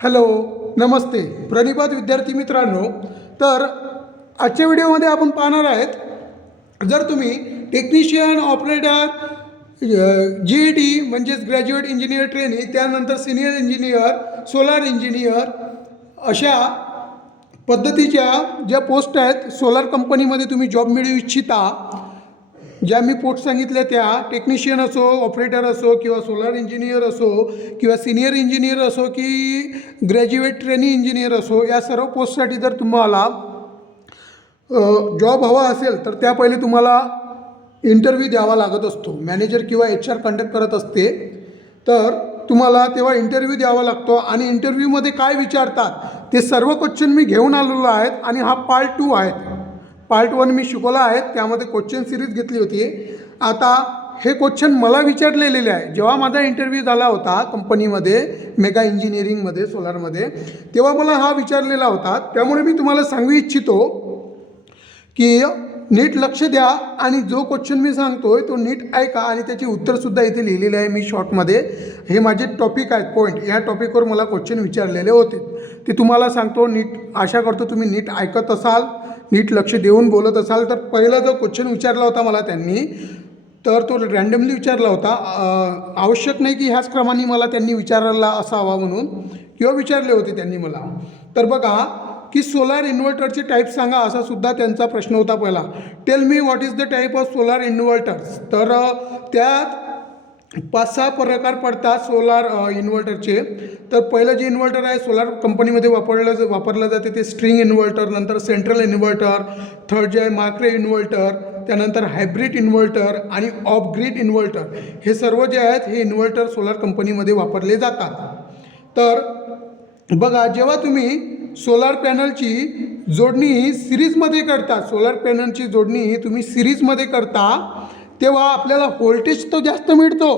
Hello, नमस्ते प्रणिपात विद्यार्थी मित्रांनो. तर आजच्या व्हिडिओमध्ये आपण पाहणार आहेत, जर तुम्ही टेक्निशियन ऑपरेटर GED म्हणजेच ग्रॅज्युएट इंजिनियर ट्रेनी, त्यानंतर सिनियर इंजिनियर, सोलार इंजिनियर अशा पद्धतीच्या ज्या पोस्ट आहेत सोलार कंपनीमध्ये तुम्ही जॉब मिळवू इच्छिता, ज्या मी पोस्ट सांगितल्या त्या टेक्निशियन असो, ऑपरेटर असो किंवा सोलार इंजिनियर असो किंवा सिनियर इंजिनियर असो की ग्रॅज्युएट ट्रेनी इंजिनियर असो, या सर्व पोस्टसाठी जर तुम्हाला जॉब हवा असेल तर त्या पहिले तुम्हाला इंटरव्ह्यू द्यावा लागत असतो. मॅनेजर किंवा HR कंडक्ट करत असते, तर तुम्हाला तेव्हा इंटरव्ह्यू द्यावा लागतो. आणि इंटरव्ह्यूमध्ये काय विचारतात ते सर्व क्वेश्चन मी घेऊन आलेलो आहेत आणि हा पार्ट 2 आहे. पार्ट 1 मी शिकवला आहे, त्यामध्ये क्वेश्चन सिरीज घेतली होती. आता हे क्वेश्चन मला विचारलेले आहे. जेव्हा माझा इंटरव्ह्यू झाला होता कंपनीमध्ये, मेगा इंजिनिअरिंगमध्ये, सोलारमध्ये, तेव्हा मला हा विचारलेला होता. त्यामुळे मी तुम्हाला सांगू इच्छितो की नीट लक्ष द्या आणि जो क्वेश्चन मी सांगतोय तो नीट ऐका आणि त्याची उत्तरसुद्धा इथे लिहिलेले आहे मी शॉर्टमध्ये. हे माझे टॉपिक आहेत, पॉईंट. या टॉपिकवर मला क्वेश्चन विचारलेले होते, ते तुम्हाला सांगतो. नीट आशा करतो तुम्ही नीट ऐकत असाल, नीट लक्ष देऊन बोलत असाल. तर पहिला जो क्वेश्चन विचारला होता मला त्यांनी, तर तो रँडमली विचारला होता. आवश्यक नाही की ह्याच क्रमाने मला त्यांनी विचारला असावा म्हणून, किंवा विचारले होते त्यांनी मला. तर बघा की सोलार इन्व्हर्टरचे टाईप सांगा, असा सुद्धा त्यांचा प्रश्न होता पहिला. Tell me what is the type of solar inverters. तर त्यात 5-6 प्रकार पडतात सोलार इन्व्हर्टरचे. तर पहिलं जे इन्व्हर्टर आहे सोलार कंपनीमध्ये वापरलं जाते ते स्ट्रिंग इन्व्हर्टर, नंतर सेंट्रल इन्व्हर्टर, थर्ड जे आहे मायक्रो इन्व्हर्टर, त्यानंतर हायब्रिड इन्व्हर्टर आणि ऑफ ग्रिड इन्व्हर्टर. हे सर्व जे आहेत हे इन्व्हर्टर सोलार कंपनीमध्ये वापरले जातात. तर बघा, जेव्हा तुम्ही सोलार पॅनलची जोडणी सिरीजमध्ये करता, सोलार पॅनलची जोडणी तुम्ही सिरीजमध्ये करता, तेव्हा आपल्याला व्होल्टेज तो जास्त मिळतो,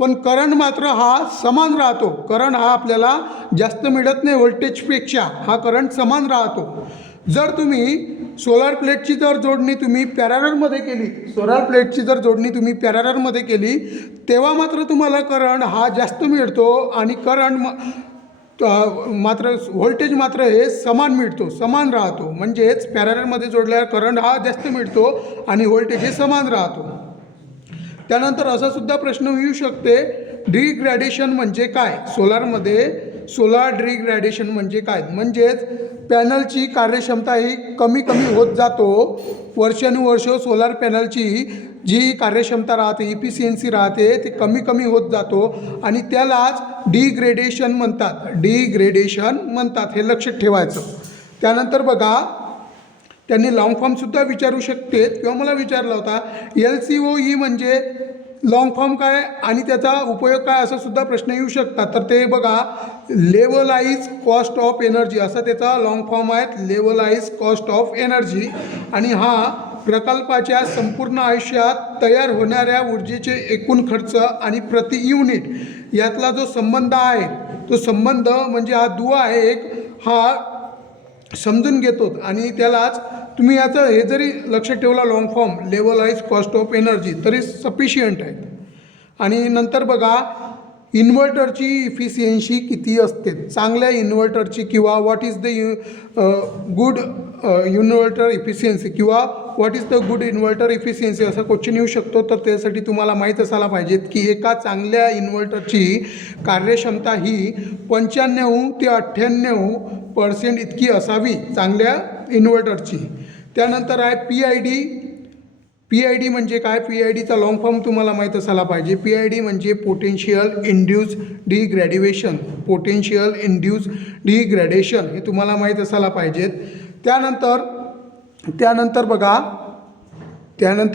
पण करंट मात्र हा समान राहतो. करंट हा आपल्याला जास्त मिळत नाही व्होल्टेजपेक्षा, हा करंट समान राहतो. जर तुम्ही सोलार प्लेटची जोडणी तुम्ही पॅरललमध्ये केली, सोलार प्लेटची जोडणी तुम्ही पॅरललमध्ये केली, तेव्हा मात्र तुम्हाला करंट हा जास्त मिळतो आणि करंट मात्र व्होल्टेज मात्र हे समान मिळतो, समान राहतो. म्हणजेच पॅरललमध्ये जोडल्यावर करंट हा जास्त मिळतो आणि व्होल्टेज हे समान राहतो. त्यानंतर असा सुद्धा प्रश्न येऊ शकते, डिग्रॅडेशन म्हणजे काय सोलारमध्ये. सोलार डिग्रॅडेशन म्हणजे काय, म्हणजेच पॅनलची कार्यक्षमता ही कमी कमी होत जातो. वर्षानुवर्ष सोलार पॅनलची जी कार्यक्षमता राहते, इफिशियन्सी राहते, ते कमी कमी होत जातो आणि त्यालाच डिग्रेडेशन म्हणतात. डिग्रेडेशन म्हणतात, हे लक्षात ठेवायचं. त्यानंतर बघा, त्यांनी लॉंग फॉर्मसुद्धा विचारू शकते किंवा मला विचारला होता. LCOE म्हणजे लॉंग फॉर्म काय आणि त्याचा उपयोग काय, असा सुद्धा प्रश्न येऊ शकतात. तर ते बघा, लेवलाइज कॉस्ट ऑफ एनर्जी असा त्याचा लॉंग फॉर्म आहे, लेवलाइज कॉस्ट ऑफ एनर्जी. आणि हा प्रकल्पाच्या संपूर्ण आयुष्यात तयार होणाऱ्या ऊर्जेचे एकूण खर्च आणि प्रति युनिट यातला जो संबंध आहे, तो संबंध म्हणजे हा दुवा आहे एक, हा समजून घेतो. आणि त्यालाच तुम्ही याचं हे जरी लक्षात ठेवला long form levelise cost of energy, तरी सफिशियंट आहे. आणि नंतर बघा, इन्व्हर्टरची इफिशियन्सी किती असते चांगल्या इन्व्हर्टरची, किंवा what is the good inverter efficiency, किंवा what is the good inverter efficiency, असा क्वेश्चन येऊ शकतो. तर त्यासाठी तुम्हाला माहीत असायला पाहिजे की एका चांगल्या इन्व्हर्टरची कार्यक्षमता ही 95 ते 98% इतकी असावी, चांगल्या इन्व्हर्टरची. त्यानंतर आहे PID म्हणजे काय, PIDचा लॉंग फॉर्म तुम्हाला माहीत असायला पाहिजे. PID म्हणजे पोटेन्शियल इंड्यूस डिग्रॅडेशन, पोटेन्शियल इंड्यूस डिग्रॅडेशन, हे तुम्हाला माहीत असायला पाहिजेत. त्यानंतर बघा,